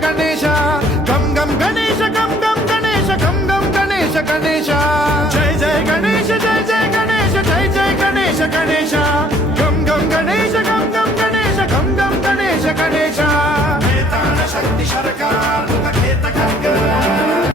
గణేశ గం గం గణేశ గం గం గణేశ గం గం గణేశ గణేశ జయ జయ గణేశ జయ జయ గణేశ జయ జయ గణేశ గణేశ గం గం గణేశ గం గం గణేశ గం గం గణేశ గణేశ శక్తి సర్కార్ ఖేత ఖడ్గ